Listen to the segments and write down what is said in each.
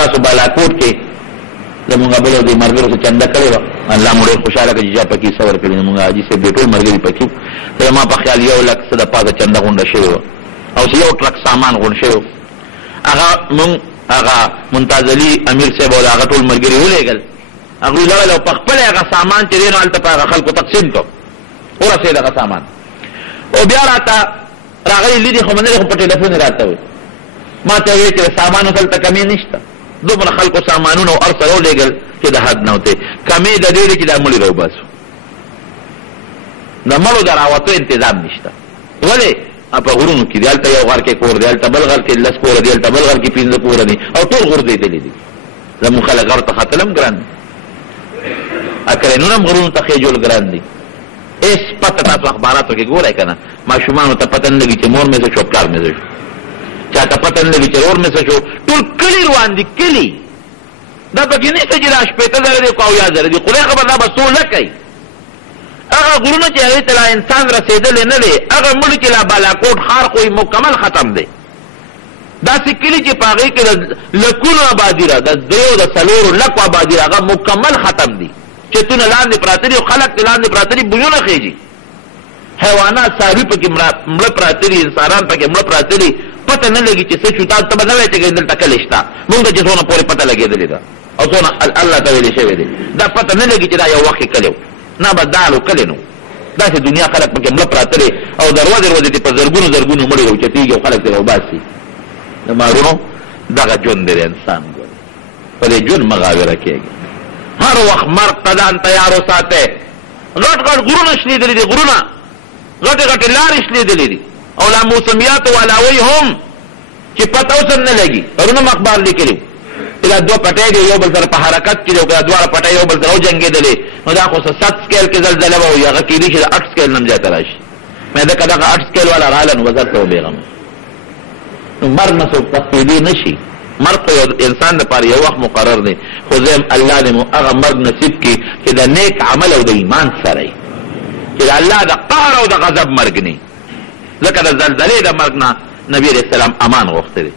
تاسو بالاکوټ کې زمونږ بل د مرګرو څخه چنده کړی وه الله مو ډېر خوشحاله کړي چې چا پکې صبر کړي زمونږ حاجي صاحب ډېر ټول ملګري پکې وو ما په خیال 1 لک څه د پاسه چنده غونډه شوې وه او یو ټرک سامان غونډ شوی و هغه مونږ هغه ممتاز علي امیر صاحب او هغه ټول ملګري ولېږل هغوی لاړل او په خپل هغه سامان چې دی نو هلته په هغه خلکو تقسیم کړو ورسېد هغه سامان او بیا راته راغلي لیدي خو منلې خو په ټلیفون راته وایي ما ته وایي چې سامان دلته کمې نشته دومره خلکو سامانونه او هر څه راولېږل چې د حد نه وتې کمې د دې دی چې دا مړي راوباسو د مړو د راوتو انتظام نشته ولې په غرونو کې دی هلته یو غر کې کور دی هلته بل غر کې 10 کوره دی هلته بل غر کې 15 کوره دي او ټول غورځېدلي دي زموږ خلک غر ته ختل هم ګران دي اکرینونه هم غرونو ته خېجول ګران دي هېڅ پته تاسو اخباراتو کې ګورئ که نه ماشومانو ته پته نه لګي چې مور مې څه شو پلار مې څه شو چا ته پته نه لګي چې رور مې څه شو ټول کلي روان دي کلي دا پکې نشته چې دا 80,000 دي که 1,000 دي خدای خبر دا به څو لکه وي هغه غرونه چې هغې ته لا انسان رسېدلی نه دی هغه مړي چې لا بالاکوټ ښار خو مکمل ختم دی داسې کلي چې په هغې کې د لکونو آبادي ده د 3 د 4 لکو آبادي ده هغه مکمل ختم دي چتونه لاندې پراته دي او خلک ترې لاندې پراته دي بویونه خېږي حیوانات څاروي پکې مړه پراته دي انسانان پکې مړه پراته دي پته نه لګي چې څه شو تاسو ته به نه وایي چې دلته کلی شته مونږ ته چې څونه پورې پته لګېدلې ده او څونه الله ته ویلې شوی دی دا پته نه لګي چې دا یو وخت کې کلی و نه به دالو کلی نو داسې دنیا خلک پکې مړه پراته دي او دروازې دروازې دې په زرګونو مړي راوچتېږي او خلک ترې راوباسي د مارونو دغه ژوند دی د انسان ګورې په دې ژوند مغاوره کېږي هر وخت مرګ ته ځان تیار وساتئ غټ غرونه شلېدلي دي غرونه غټې لارې شلېدلي دي او لا موسمیاتو علاوه هم چې پته اوس هم نه لګي پرونه هم اخبار لیکلي چې دا 2 پټۍ دي یو بل سره په حرکت کې دي او که دا 2 پټۍ یو بل سره وجنګېدلې نو دا خو 7 سکیل کې زلزله به وي هغه کېدي چې د 8 سکیل نه هم زیاته را شي مې ده که دغه 8 سکیل والا راغله نو وزر ته وبېغم نو مرګ نه څوک تښتېدی نه شي مرګ خو یو انسان دپاره یو وخت مقرر دی خو زم الله دې مو هغه مرګ نصیب کړي چې د نیک عمل او د ایمان سره وي چې د الله د قهر او د غضب مرګ نه لکه د زلزلې د مرګ نه نبي علیه السلام امان غوښتی دی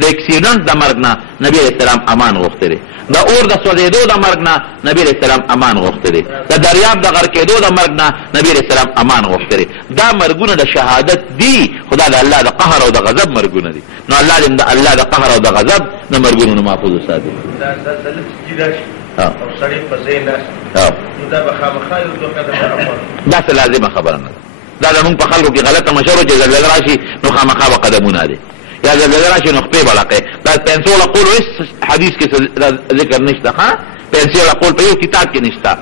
د اکسیډنټ د مرګ نه نبي علیه السلام امان غوښتی دی د اور د سوځېدو د مرګ نه نبي علیه السلام امان غوښتی دی د دریاب د غرقېدو د مرګ نه نبي علیه السلام امان غوښتی دی دا مرګونه د شهادت دي خو دا د الله د قهر او د غضب مرګونه دي نو الله دې د الله د قهر او د غضب د مرګونو نه محفوظ وساتي دا څه لازمه خبره نه ده دا زمونږ په خلکو کې غلطه مشهور چې زلزله راشي نو خامخا به قدمونه دي یا زلزله راشي نو خپې به لقې دا پنسو لقول هېڅ حدیث کې ذکر نشته ښه پنسو لقول په یو کتاب کې نشته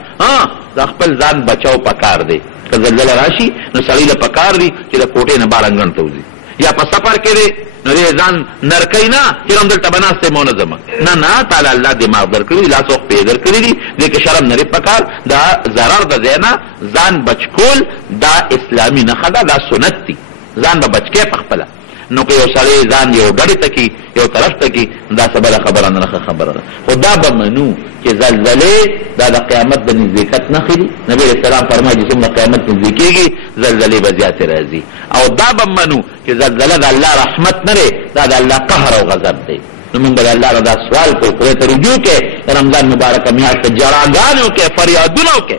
دا خپل ځان بچاو پکار دی که زلزله راشي نو سړي له پکار دي چې د کوټې نه بار انګړ ته وځي یا په سفر کې دی نو دې ځان نرکوي نه چې هم دلته به ناست دی منظمه نه تعالی الله دماغ درکړي لاس او خپې درکړي دي دې کې شرم نه پکار دا ضرر د ځای نه ځان بچ کول دا اسلامي نښه ده دا سنت دي ځان به بچ کې په خپله نو که یو سړی ځان یو ډډې ته کي یو طرف ته کي دا څه بله خبره نه ښه خبره ده خو دا به منو چې زلزلې دا د قیامت د نزدېکت نښې دي نبي علیه السلام فرمایي چې څومره قیامت نږدې کېږي زلزلې به زیاتې راځي او دا به منو چې زلزله د الله رحمت نه دی دا د الله قهر او غضب دی نو موږ به د الله نه دا سوال کوو خدای ته رجوع کې د رمضان مبارکه میاشت ته جړاګانې وکړې فریادونه وکړې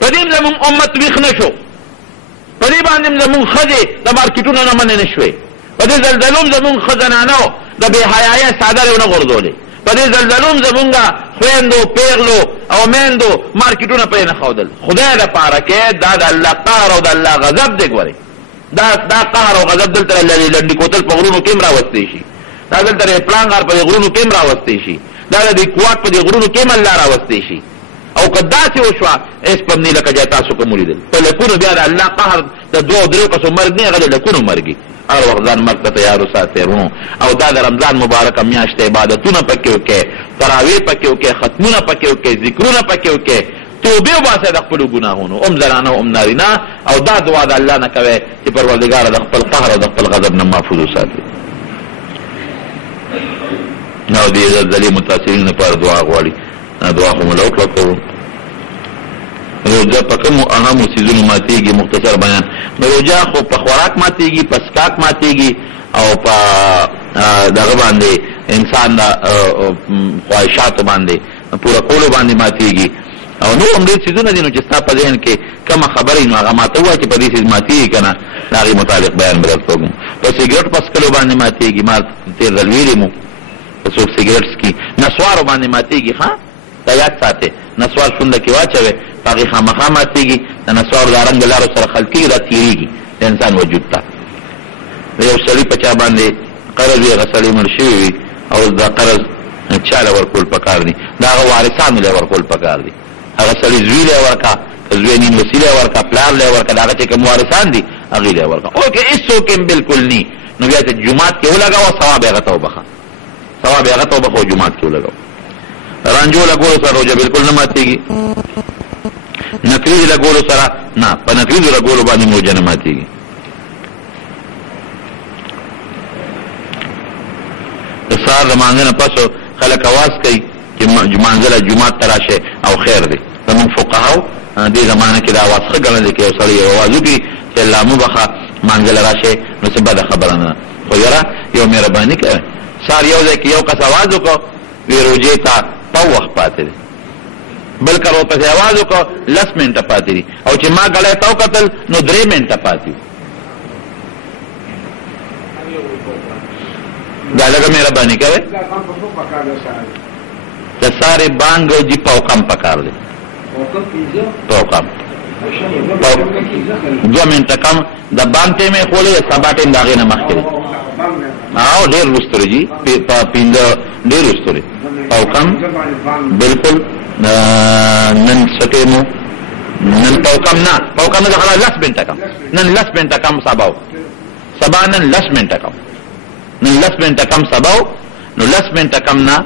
په دې هم زمونږ امت ویښ نه شو په دې باندې هم زمونږ ښځې د مارکېټونو نه منې نه شوې په دې زلزلو هم زمونږ ښه زنانو د بې حیایۍ څادرې ونه غورځولې په دې زلزلو هم زمونږ خویندو پیغلو او میندو مارکېټونه پرې نه ښودل خدای دپاره کې دا د الله قهر او د الله غضب دی ګورئ دا قهر او غضب دلته لنډي کوتل په غرونو کې هم راوستی شي دا دلته د پلان غار په دې غرونو کې هم راوستی شي دا د کوات په دې غرونو کې هم الله راوستی شي او که داسې وشوه هېڅ په همنې لکه جای تاسو کوم ولیدل په لکونو بیا د الله قهر د 2 او 3 کسو مرګ نه هغه د لکونو مرګي هر وخت ځان مرګ ته تیار وساتئ ورونو او دا د رمضان مبارکه میاشت عبادتونه پکې وکړئ تراویح پکې وکړئ ختمونه پکې وکړئ ذکرونه پکې وکړئ توبې وباسئ د خپلو ګناهونو هم زنانه هم نارینه او دا دعا د الله نه کوئ چې پروردګاره د خپل قهر او د خپل غضب نه محفوظ وساتي او دې زلزلې متاثرینو لپاره دعا غواړي دعا خو مو له وکړه کوو روژه په کومو اهمو څیزونو ماتېږي مختصر بیان د روژه خو په خوراک ماتېږي په څښاک ماتېږي او په دغه باندې انسان دا خواهشاتو باندې پورا کولو باندې ماتېږي او نور هم ډېر څیزونه دي نو چې ستا په ذهن کې کومه خبرې نو هغه ماته ووایه چې په دې څیز ماتېږي که نه د هغې متعلق بیان به درته وکړم په سګرټ په څکلو باندې ماتېږي ما تېر ځل ویلي مو که څوک سګرټ څکي نسوارو باندې ماتېږي ښه دا یاد ساتئ نسوار شونډه کې واچوئ په هغې خامخا ماتېږي د نسوارو دا رنګ د لارو سره خلط کېږي دا تېرېږي د انسان وجود ته د یو سړي په چا باندې قرض وي هغه سړی مړ شوي وي او دا قرض چا له ورکول پکار دي د هغه وارثانو له ورکول پکار دي هغه سړي زوی له ورکا زوی نیموسي له ورکا پلار له ورکا د هغه چې کوم وارثان دي هغې له ورکا اوکې هېڅوک هم بلکل ني نو بیا چې جومات کې ولګوه ثواب یې هغه ته وبخه ثواب یې هغه ته وبخه او جومات کې ولګوه رانجو لګولو سره روژه بلکل نه ماتېږي نکریز لګولو سره نه په نکریزو لګولو باندې روژه نه ماتېږي د سهار د مانځه نه پسو خلک اواز کوي چې مانځله جومات ته راشئ او خیر دی زمونږ فقهاو دې زمانه کې دا اواز ښه ګڼل دی که یو سړی یو اواز وکړي چې الله مو بخه مانځله راشئ نو څه بده خبره نه ده خو یاره یو مهرباني کوه سهار یو ځای کې یو کس اواز وکړو وی روژې ته پاو وخت پاتې دی بل کله ورپسې اواز وکړو 10 منټه پاتې دي او چې ما ګړی ته وکتل نو 3 منټه پاتې دا لږه مهرباني کوئ د سارې بانګ جي پاوکم پکار دی پاوکم 2 منټه کم د بانګ ټیم یې خولی د سبا ټیم د هغې نه مخکې دی او ډېر وروسته دی جي پنځه ډېر وروسته دی پاوکم بلکل نن څه ټیم و نن پاوکم نه پاوکم نه دخلا 10 منټه کم نن 10 منټه کم سبا و سبا نن 10 منټه کم نن 10 منټه کم سبا و نو 10 منټه کم نه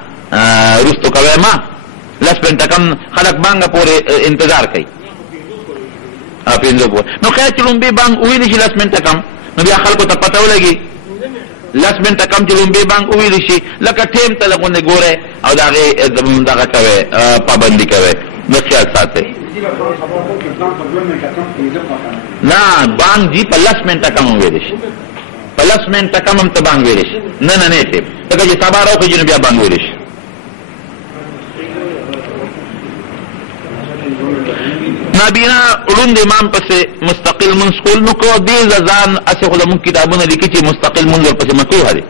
رستو کوي ما 10 منټه کم خلک بانګه پورې انتظار کوي پنځه پورې نو خیر چې لومبې بانګ وویلی شي 10 منټه کم نو بیا خلکو ته پته ولګي 10 منټه کم چې لومبې بانګ وویلی شي لکه ټیم ته لغونې ګورئ او د هغې دغه کوئ پابندي کوئ نو خیال ساتئ نه بانګ جي په 10 منټه کم وویلی شي په 10 منټه کم هم ته بانګ ویلی شي نه نه نه ټیم لکه چې سبا راوخېږي نو بیا بانګ ویلی شي نابینا ړوند امام پسې مستقل منځ کول نو که دې ځان هسې خو زمونږ کتابونه لیکي چې مستقل منځ ورپسې مکروه دی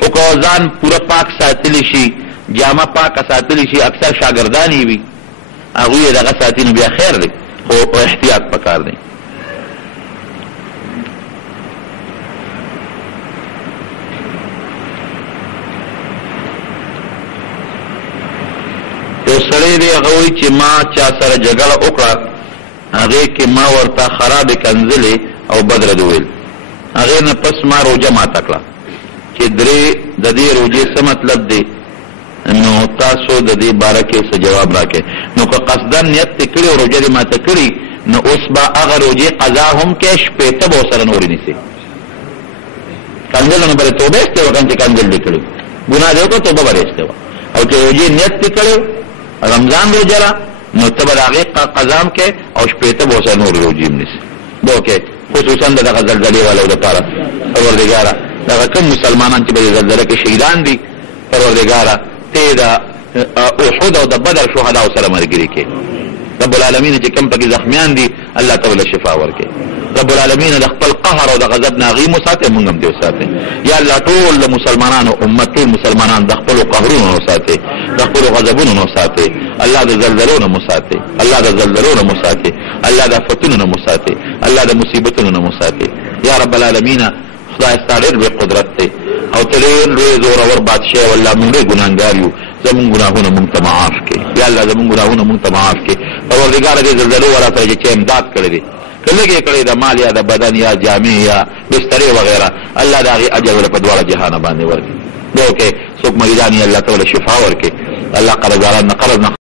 خو که ځان پوره پاک ساتلی شي جامه پاکه ساتلی شي اکثر شاګردان یې وي هغوی یې دغه ساتي نو بیا خیر دی خو احتیاط پکار دی یو سړی دی هغه وایي چې ما چا سره جګړه وکړه هغې کې ما ورته خرابې کنځلې او بد رد وویل هغې نه پس ما روژه ماته کړه چې د دې روژې څه مطلب دی نو تاسو د دې باره کې څه جواب راکړئ نو که قصدا نیت دې کړي او روژه دې ماته کړي نو اوس به هغه روژې قضا هم کې شپېته به ورسره نورې نیسي کنځل نو به توبه ایستې وه کنه چې کنځل دې کړي ګناه دې وکړه توبه به دې ایستې وه او چې روژې نیت دې کړی رمضان روژه را نو ته به د هغې قضا هم کې او شپېته به ورسره نورې روژې هم نیسي به وکړې خصوصا د دغه زلزلې والو دپاره پروردګاره دغه کوم مسلمانان چې به دې زلزله کې شهیدان دي پروردګاره ته د احد او د بدر شهداو سره ملګري کې رب العالمین چې کوم پکې زخمیان دي الله تعالی شفا ورکړي رب العالمین د خپل قهر او د غضب نه هغې مو ساتئ موږ هم دې وساتئ یا الله ټول د مسلمانانو امت ټول مسلمانان د خپلو قهرونو نه وساتئ د خپلو غضبونو نه وساتئ الله د زلزلو نه وساتئ الله د زلزلو نه وساتئ الله د آفتونو نه وساتئ الله د مصیبتونو نه وساتئ یا رب العالمین خدای ستا ډېر بې قدرت دی او ته ډېر لوی زورور بادشاه یې والله موږ ډېر ګناهګار یو زمونږ ګناهونه موږ ته معاف کړي یا الله زمونږ ګناهونه موږ ته معاف کړي پروردګاره دې زلزلو والا سره چې امداد کړی دی که لږ یې کړی د مال یا د بدن یا جامې یا بسترې وغیره الله د هغې اجر له په دواړه جهانه باندې ورکړي دا وکړئ څوک مریضان یې الله تعالی شفا ورکړي الله قرضداران نه قرض نه